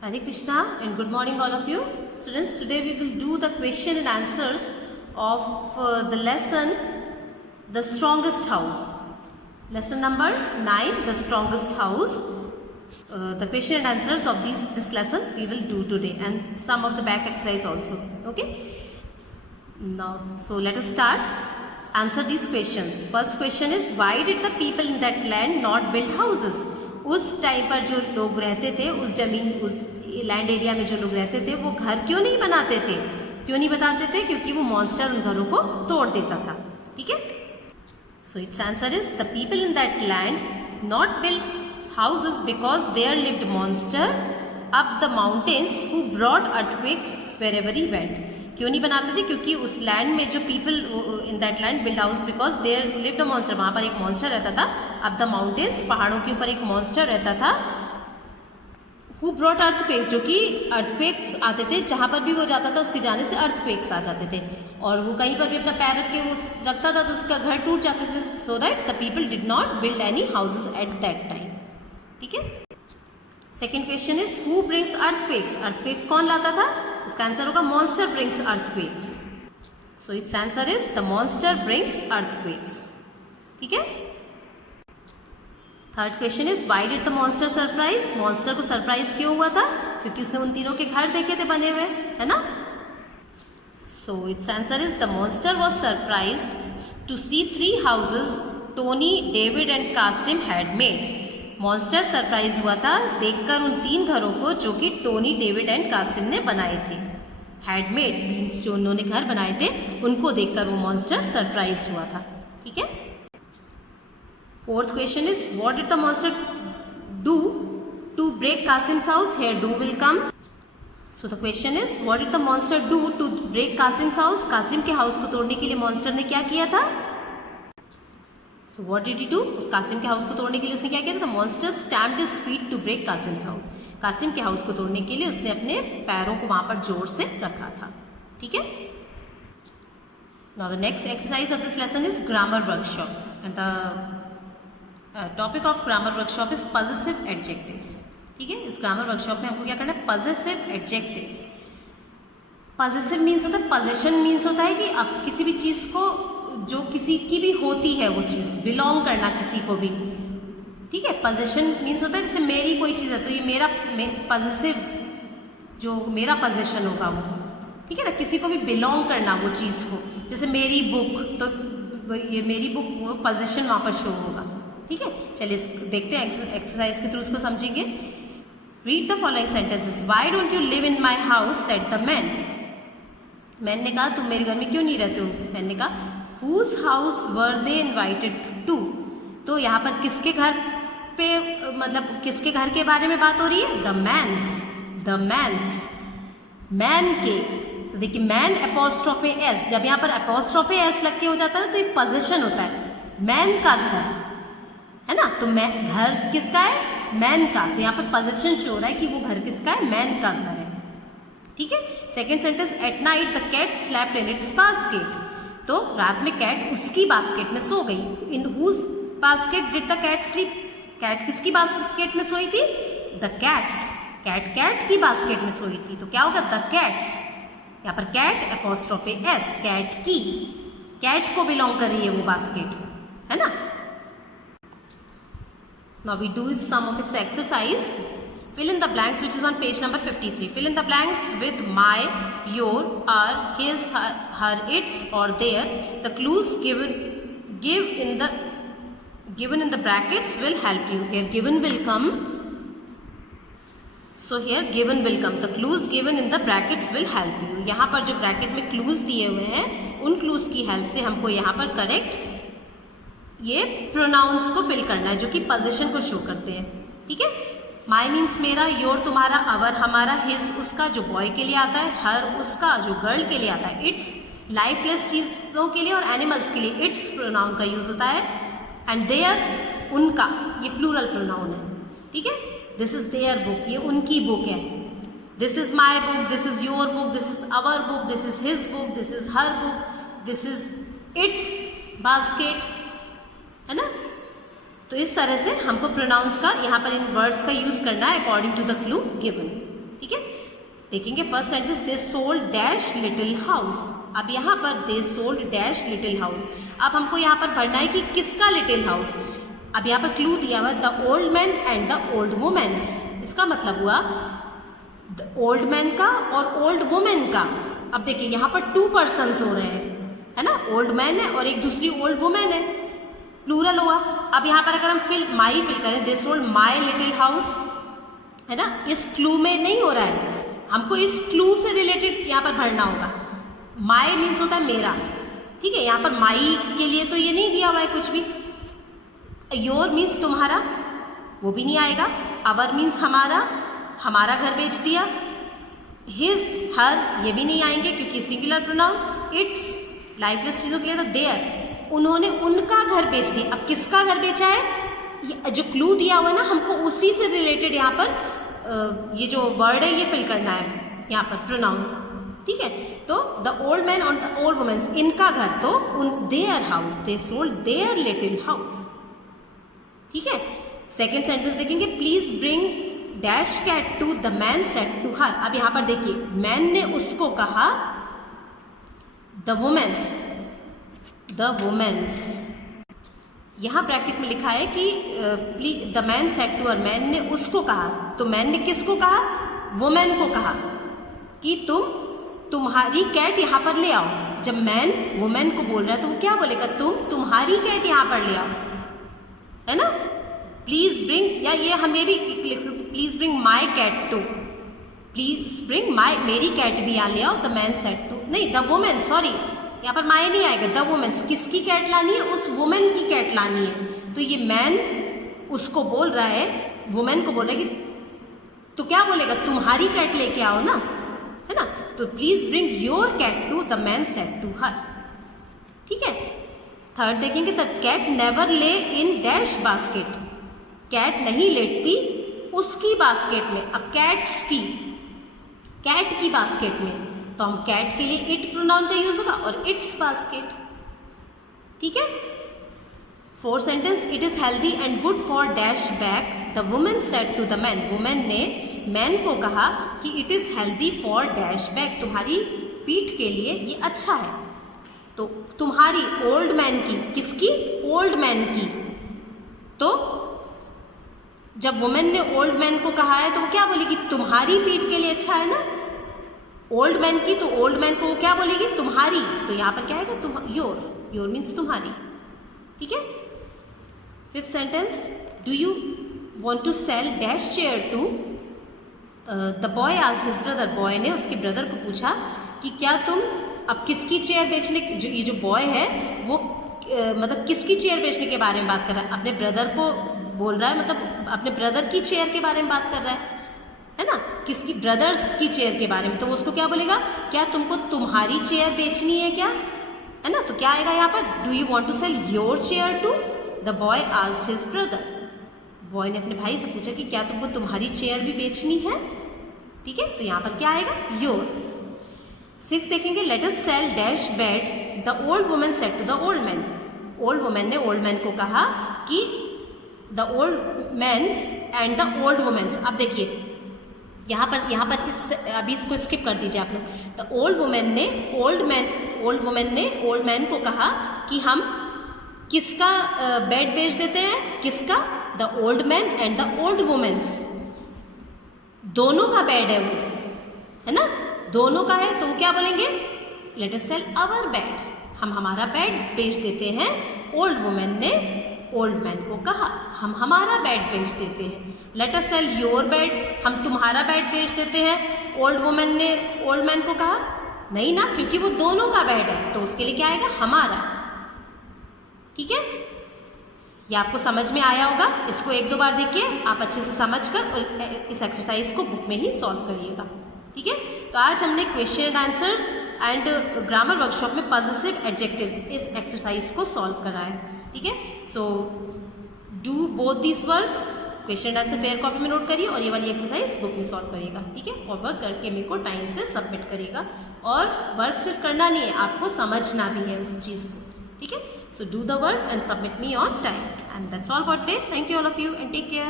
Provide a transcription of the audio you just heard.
Hare Krishna and good morning all of you. Students, today we will do the question and answers of the lesson The Strongest House. Lesson number 9, The Strongest House. The question and answers of this lesson we will do today and some of the back exercise also. Okay. Now, so let us start. Answer these questions. First question is, why did the people in that land not build houses? उस time पर जो लोग रहते थे, उस जमीन, उस land area में जो लोग रहते थे, वो घर क्यों नहीं बनाते थे? क्यों नहीं बनाते थे? क्योंकि वो मॉन्स्टर उन घरों को तोड़ देता था. ठीक है. सो its answer is the people in that land not build houses because there lived monster up the mountains who brought earthquakes wherever he went. क्यों नहीं बनाते थे? क्योंकि उस लैंड में जो people in that land build house because there lived a monster. वहाँ पर एक मॉन्स्टर रहता था. अप द माउंटेन्स, पहाड़ों के ऊपर एक मॉन्स्टर रहता था. हु ब्रॉट अर्थक्वेक्स, जो कि अर्थक्वेक्स आते थे, जहाँ पर भी वो जाता था उसके जाने से अर्थक्वेक्स आ जाते थे. और वो कहीं पर भी अपना पैर रख के वो रखता था तो उसका घर टूट जाते थे. So that the people did not build any houses at that time. ठीक है. Second question is, who brings earthquakes? Earthquakes कौन लाता था? इसका आंसर होगा monster brings earthquakes. So its answer is the monster brings earthquakes. ठीक है. Third question is, why did the monster surprise? Monster को सरप्राइज क्यों हुआ था? क्योंकि उसने उन तीनों के घर देखे थे बने हुए, है ना. So its answer is the monster was surprised to see 3 houses Tony, David and Kasim had made. Monster surprise हुआ था देखकर उन 3 घरों को जो कि टोनी, डेविड एंड कासिम ने बनाए थे. हैंडमेड मीन्स जो उन्होंने घर बनाए थे उनको देखकर वो मॉन्स्टर सरप्राइज हुआ था. ठीक है. Fourth question is, what did the monster do to break Kasim's house? Here do will come. So the question is, what did the monster do to break Kasim's house? Kasim के हाउस को तोड़ने के लिए मॉन्स्टर ने क्या किया था? So what did he do? उस कासिम के हाउस को तोड़ने के लिए उसने क्या किया था? Monster stamped his feet to break Kasim's house. Kasim के हाउस को तोड़ने के लिए उसने अपने पैरों को वहां पर जोर से रखा था. ठीक है. Now the next exercise of this lesson is grammar workshop and the topic of grammar workshop is possessive adjectives. ठीक है. इस ग्रामर वर्कशॉप में हमको क्या करना है? Possessive adjectives. पॉजेसिव मीन्स होता है, पॉजेशन मीन्स होता है कि आप किसी भी चीज को, जो किसी की भी होती है वो चीज़, बिलोंग करना किसी को भी. ठीक है. पोजेशन मीन्स होता है जैसे मेरी कोई चीज़ है तो ये मेरा पॉजेसिव, जो मेरा पोजेशन होगा वो. ठीक है ना. किसी को भी बिलोंग करना वो चीज़ को, जैसे मेरी बुक, तो ये मेरी बुक, वो पोजेशन वहाँ पर शो होगा. ठीक है. चलिए देखते हैं एक्सरसाइज के थ्रू उसको समझेंगे. Read the following sentences. Why don't you live in my house said the man. Man ने कहा तुम मेरे घर में क्यों नहीं रहते हो? मैन ने कहा Whose house were they invited to? तो यहाँ पर किसके घर पे, मतलब किसके घर के बारे में बात हो रही है? द मैंस, मैन के. तो देखिए मैन एपोस्ट्रोफे एस, जब यहाँ पर एपोस्ट्रोफे एस लग के हो जाता है तो ये पोजेशन होता है. मैन का घर है ना, तो घर किसका है? मैन का. तो यहाँ पर पोजेशन शो हो रहा है कि वो घर किसका है? मैन का घर है. ठीक है. Second sentence, at night the cat slept in its basket. तो रात में कैट उसकी बास्केट में सो गई. In whose basket did the cat sleep? Cat किसकी बास्केट में सोई थी? The cat's. कैट की बास्केट में सोई थी. तो क्या होगा? The cat's. यहाँ पर कैट एपोस्ट्रोफे एस, कैट की, कैट को बिलोंग कर रही है वो बास्केट, है ना. Now we do some of its exercise. Fill in the blanks which is on page number 53. Fill in the blanks with my, your, our, his, her, its or their. The clues given in the brackets will help you. Here given will come. So here given will come. The clues given in the brackets will help you. यहाँ पर जो bracket में clues दिए हुए हैं उन clues की help से हमको यहाँ पर करेक्ट ये प्रोनाउंस को फिल करना है जो कि पोजीशन को शो करते हैं. ठीक है. माई मीन्स मेरा, योर तुम्हारा, अवर हमारा, हिज उसका जो बॉय के लिए आता है, हर उसका जो गर्ल के लिए आता है, इट्स लाइफलेस चीज़ों के लिए और एनिमल्स के लिए इट्स प्रोनाउन का यूज होता है. एंड देयर उनका, ये प्लूरल प्रोनाउन है. ठीक है. दिस इज देयर बुक, ये उनकी बुक है. This is my book, this is your book, this is our book, this is his book, this is her book, this is it's basket, है ना. तो इस तरह से हमको प्रोनाउंस का यहाँ पर इन वर्ड्स का यूज करना है according to the clue given. ठीक है, देखेंगे first sentence, they sold dash little house. अब यहाँ पर they sold dash little house, अब हमको यहाँ पर भरना है कि किसका लिटिल हाउस। अब यहाँ पर क्लू दिया हुआ the old man and the old womens, इसका मतलब हुआ द ओल्ड मैन का और ओल्ड वुमेन का। अब देखिए यहाँ पर 2 पर्सन्स हो रहे हैं, है ना, ओल्ड मैन है और एक दूसरी ओल्ड वुमेन है, प्लूरल हुआ। अब यहाँ पर अगर हम माई फिल करें, they sold my little house, है ना, इस क्लू में नहीं हो रहा है, हमको इस क्लू से रिलेटेड यहाँ पर भरना होगा। माई मीन्स होता है मेरा, ठीक है, यहाँ पर माई के लिए तो ये नहीं दिया हुआ है कुछ भी। योर मीन्स तुम्हारा, वो भी नहीं आएगा। अवर मीन्स हमारा, हमारा घर बेच दिया। हिज, हर, ये भी नहीं आएंगे क्योंकि सिंगुलर प्रोनाउन। इट्स, लाइफलेस चीज़ों के लिए तो देयर, उन्होंने उनका घर बेच दिया। अब किसका घर बेचा है, ये जो क्लू दिया हुआ है ना, हमको उसी से रिलेटेड यहाँ पर ये जो वर्ड है ये फिल करना है यहाँ पर, प्रोनाउन, ठीक है। तो द ओल्ड मैन और द ओल्ड वुमेन्स, इनका घर, तो their house, they sold their little house, ठीक है। सेकेंड सेंटेंस देखेंगे, please bring dash cat too, the man said to her. अब यहाँ पर देखिए, मैन ने उसको कहा, द वुमेन्स, द वुमेन्स, यहाँ ब्रैकेट में लिखा है कि the man said to her, man ने उसको कहा, तो मैन ने किसको कहा, वुमेन को कहा कि तुम्हारी कैट यहाँ पर ले आओ। जब मैन वुमेन को बोल रहा है तो वो क्या बोलेगा, तुम्हारी कैट यहाँ पर ले आओ, है ना। प्लीज ब्रिंग, या ये हमें भी लिख सकते, please bring my cat too, please bring my, मेरी कैट भी यहाँ ले आओ। द मैन सेड टू, नहीं द वुमेन, सॉरी यहाँ पर माई नहीं आएगा, द वुमेन्स, किसकी कैट लानी है, उस वुमेन की कैट लानी है। तो ये मैन उसको बोल रहा है, वुमेन को बोल रहा है कि तो क्या बोलेगा, तुम्हारी कैट लेके आओ ना, है ना। तो please bring your cat too, the man said to her, ठीक है। थर्ड देखेंगे, द कैट नेवर ले इन डैश बास्केट, कैट नहीं लेटती उसकी बास्केट में। अब कैट्स की, कैट की बास्केट में, तो हम कैट के लिए इट प्रोनाउन का यूज होगा और इट्स बास्केट, ठीक है। Fourth sentence, it is healthy and good for dash back, the women said to the man, women ने मैन को कहा कि it is healthy for dash back, तुम्हारी पीठ के लिए ये अच्छा है। तो तुम्हारी, ओल्ड मैन की, किसकी, ओल्ड मैन की। तो जब वुमेन ने ओल्ड मैन को कहा है तो वो क्या बोलेगी, तुम्हारी पीठ के लिए अच्छा है ना, ओल्ड मैन की, तो ओल्ड मैन को वो क्या बोलेगी, तुम्हारी। तो यहाँ पर क्या है, योर, योर मीन्स तुम्हारी, ठीक है। Fifth sentence, do you want to sell dash chair too, the boy asked his brother, boy ने उसके ब्रदर को पूछा कि क्या तुम, अब किसकी चेयर बेचने, जो ये जो बॉय है वो मतलब किसकी चेयर बेचने के बारे में बात कर रहा है, अपने ब्रदर को बोल रहा है, मतलब अपने ब्रदर की चेयर के बारे में बात कर रहा है ना, किसकी, ब्रदर्स की चेयर के बारे में। तो उसको क्या बोलेगा, क्या तुमको तुम्हारी चेयर बेचनी है क्या, है ना। तो क्या आएगा यहाँ पर, do you want to sell your chair too, the boy asked his brother, boy ने अपने भाई से पूछा कि क्या तुमको तुम्हारी चेयर भी बेचनी है, ठीक है। तो यहाँ पर क्या आएगा, योर। 6 देखेंगे, let us sell dash bed, the old women said to the old man, old women ने ओल्ड मैन को कहा कि the old mans and the old womens. अब देखिए यहाँ पर इस, अभी इसको स्किप कर दीजिए आप लोग। द ओल्ड वुमेन ने ओल्ड मैन को कहा कि हम किसका बेड बेच देते हैं, किसका, the old man and the old womens, दोनों का बेड है वो, है ना, दोनों का है। तो वो क्या बोलेंगे, let us sell our bed, हम हमारा बेड बेच देते हैं। ओल्ड वुमेन ने ओल्ड मैन को कहा, हम हमारा बेड बेच देते हैं। Let us sell your bed, हम तुम्हारा बेड बेच देते हैं। ओल्ड वुमेन ने ओल्ड मैन को कहा, नहीं ना, क्योंकि वो दोनों का बेड है, तो उसके लिए क्या आएगा, हमारा, ठीक है। ये आपको समझ में आया होगा, इसको 1-2 बार देखिए, आप अच्छे से समझकर और इस एक्सरसाइज को बुक में ही सॉल्व करिएगा, ठीक है। तो आज हमने question and answers and grammar workshop में पॉजेसिव एडजेक्टिव्स इस एक्सरसाइज को सॉल्व करा है, ठीक है। So do both this work, question and answer fair copy में नोट करिए और ये वाली एक्सरसाइज बुक में सॉल्व करिएगा, ठीक है। और वर्क करके मेरे को टाइम से सबमिट करिएगा, और वर्क सिर्फ करना नहीं है, आपको समझना भी है उस चीज़ को, ठीक है। So do the work and submit me on time. And that's all for today. Thank you all of you and take care.